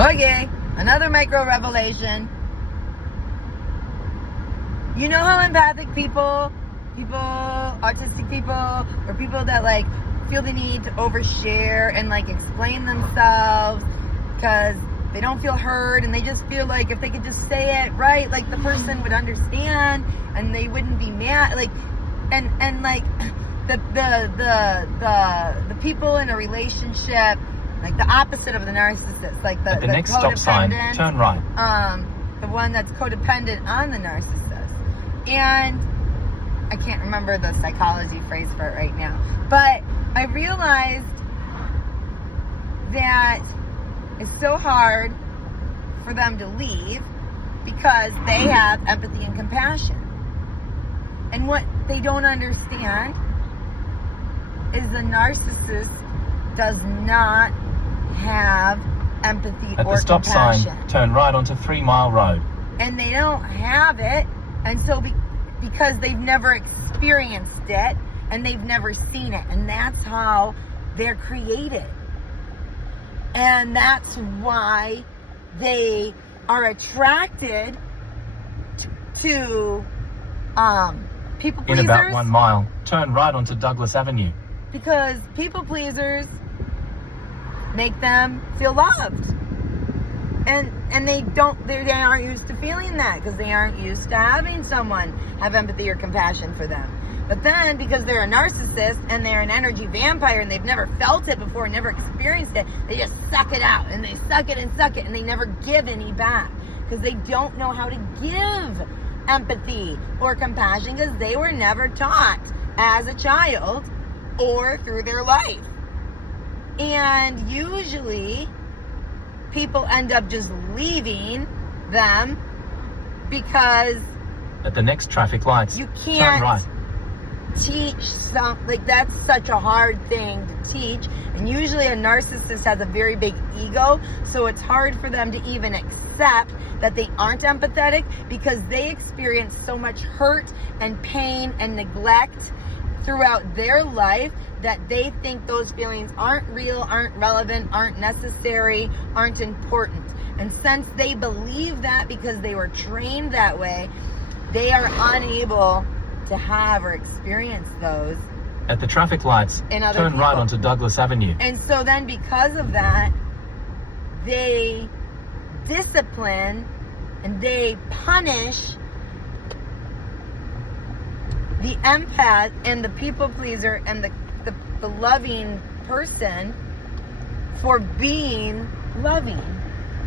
Okay, another micro revelation. You know how empathic people, autistic people, or people that like feel the need to overshare and like explain themselves because they don't feel heard and they just feel like if they could just say it right, like the person would understand and they wouldn't be mad, like, and like the people in a relationship, like the opposite of the narcissist, like the next stop sign, turn right. The one that's codependent on the narcissist. And I can't remember the psychology phrase for it right now, but I realized that it's so hard for them to leave because they have empathy and compassion. And what they don't understand is the narcissist does not have empathy or compassion. At the stop sign, turn right onto 3 Mile Road. And they don't have it, and so because they've never experienced it and they've never seen it, and that's how they're created. And that's why they are attracted to people pleasers. In about 1 mile, turn right onto Douglas Avenue. Because people pleasers make them feel loved. And they aren't used to feeling that because they aren't used to having someone have empathy or compassion for them. But then because they're a narcissist and they're an energy vampire and they've never felt it before, never experienced it, they just suck it out and they suck it and they never give any back because they don't know how to give empathy or compassion because they were never taught as a child or through their life. And usually people end up just leaving them because at the next traffic lights, you turn can't right. teach like that's such a hard thing to teach. And usually a narcissist has a very big ego, so it's hard for them to even accept that they aren't empathetic because they experience so much hurt and pain and neglect throughout their life that they think those feelings aren't real, aren't relevant, aren't necessary, aren't important. And since they believe that because they were trained that way, they are unable to have or experience those. At the traffic lights, turn right onto Douglas Avenue. And so then because of that, they discipline and they punish the empath and the people pleaser and the loving person for being loving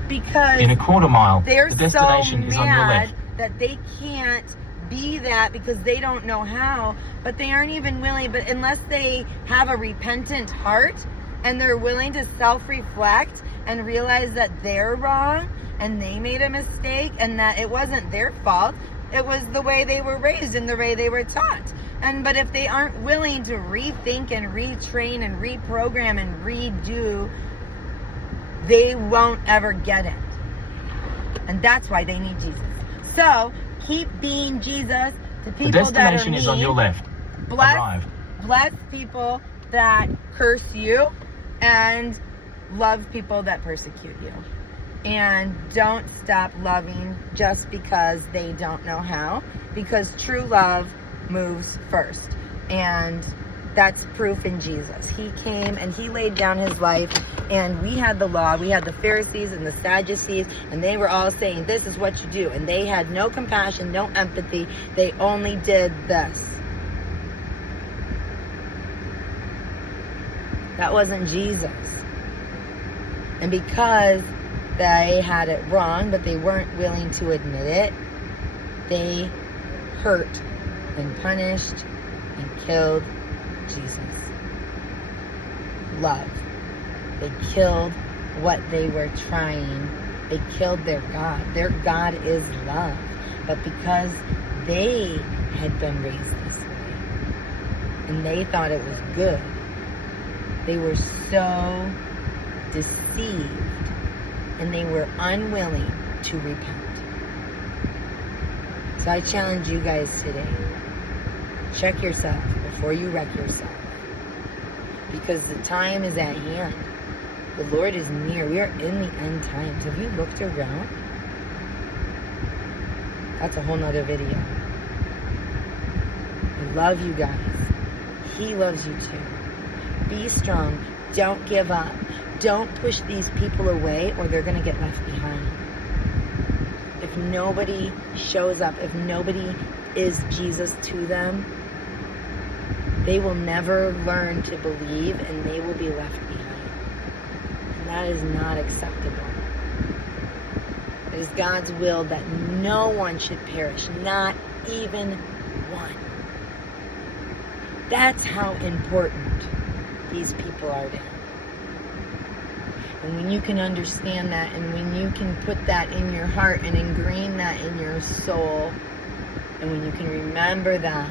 because in a 1/4 mile, they're the destination so is on your mad left. that they can't be that because they don't know how, but they aren't even willing, but unless they have a repentant heart and they're willing to self-reflect and realize that they're wrong and they made a mistake and that it wasn't their fault, it was the way they were raised and the way they were taught. But if they aren't willing to rethink and retrain and reprogram and redo, they won't ever get it. And that's why they need Jesus. So keep being Jesus to people that are The destination mean. is on your left. Arrive. Bless people that curse you and love people that persecute you. And don't stop loving just because they don't know how, because true love moves first. And that's proof in Jesus. He came and he laid down his life, and we had the law. We had the Pharisees and the Sadducees, and they were all saying, this is what you do. And they had no compassion, no empathy. They only did this. That wasn't Jesus. And because they had it wrong, but they weren't willing to admit it, they hurt and punished and killed Jesus. Love. They killed what they were trying. They killed their God. Their God is love. But because they had been raised this way and they thought it was good, they were so deceived and they were unwilling to repent. So I challenge you guys today. Check yourself before you wreck yourself. Because the time is at hand. The Lord is near. We are in the end times. Have you looked around? That's a whole nother video. I love you guys. He loves you too. Be strong. Don't give up. Don't push these people away or they're going to get left behind. If nobody shows up, if nobody is Jesus to them, they will never learn to believe and they will be left behind. And that is not acceptable. It is God's will that no one should perish, not even one. That's how important these people are to Him. And when you can understand that, and when you can put that in your heart and ingrain that in your soul, and when you can remember that,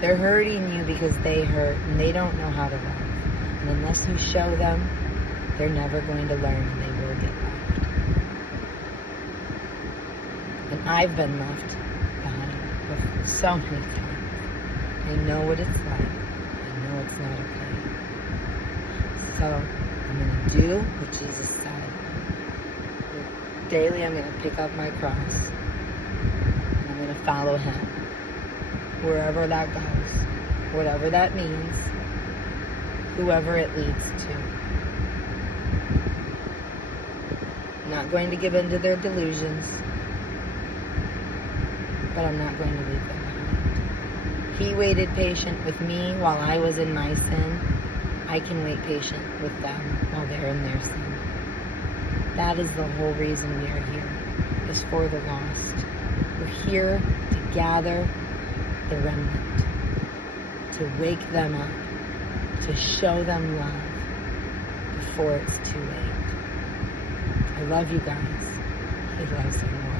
they're hurting you because they hurt and they don't know how to love. And unless you show them, they're never going to learn and they will get left. And I've been left behind so many times. I know what it's like. I know it's not okay. So I'm going to do what Jesus said. Daily I'm going to pick up my cross. And I'm going to follow Him. Wherever that goes. Whatever that means. Whoever it leads to. I'm not going to give in to their delusions. But I'm not going to leave them behind. He waited patient with me while I was in my sin. I can wait patient with them while they're in their sin. That is the whole reason we are here, is for the lost. We're here to gather the remnant, to wake them up, to show them love before it's too late. I love you guys. He loves you more.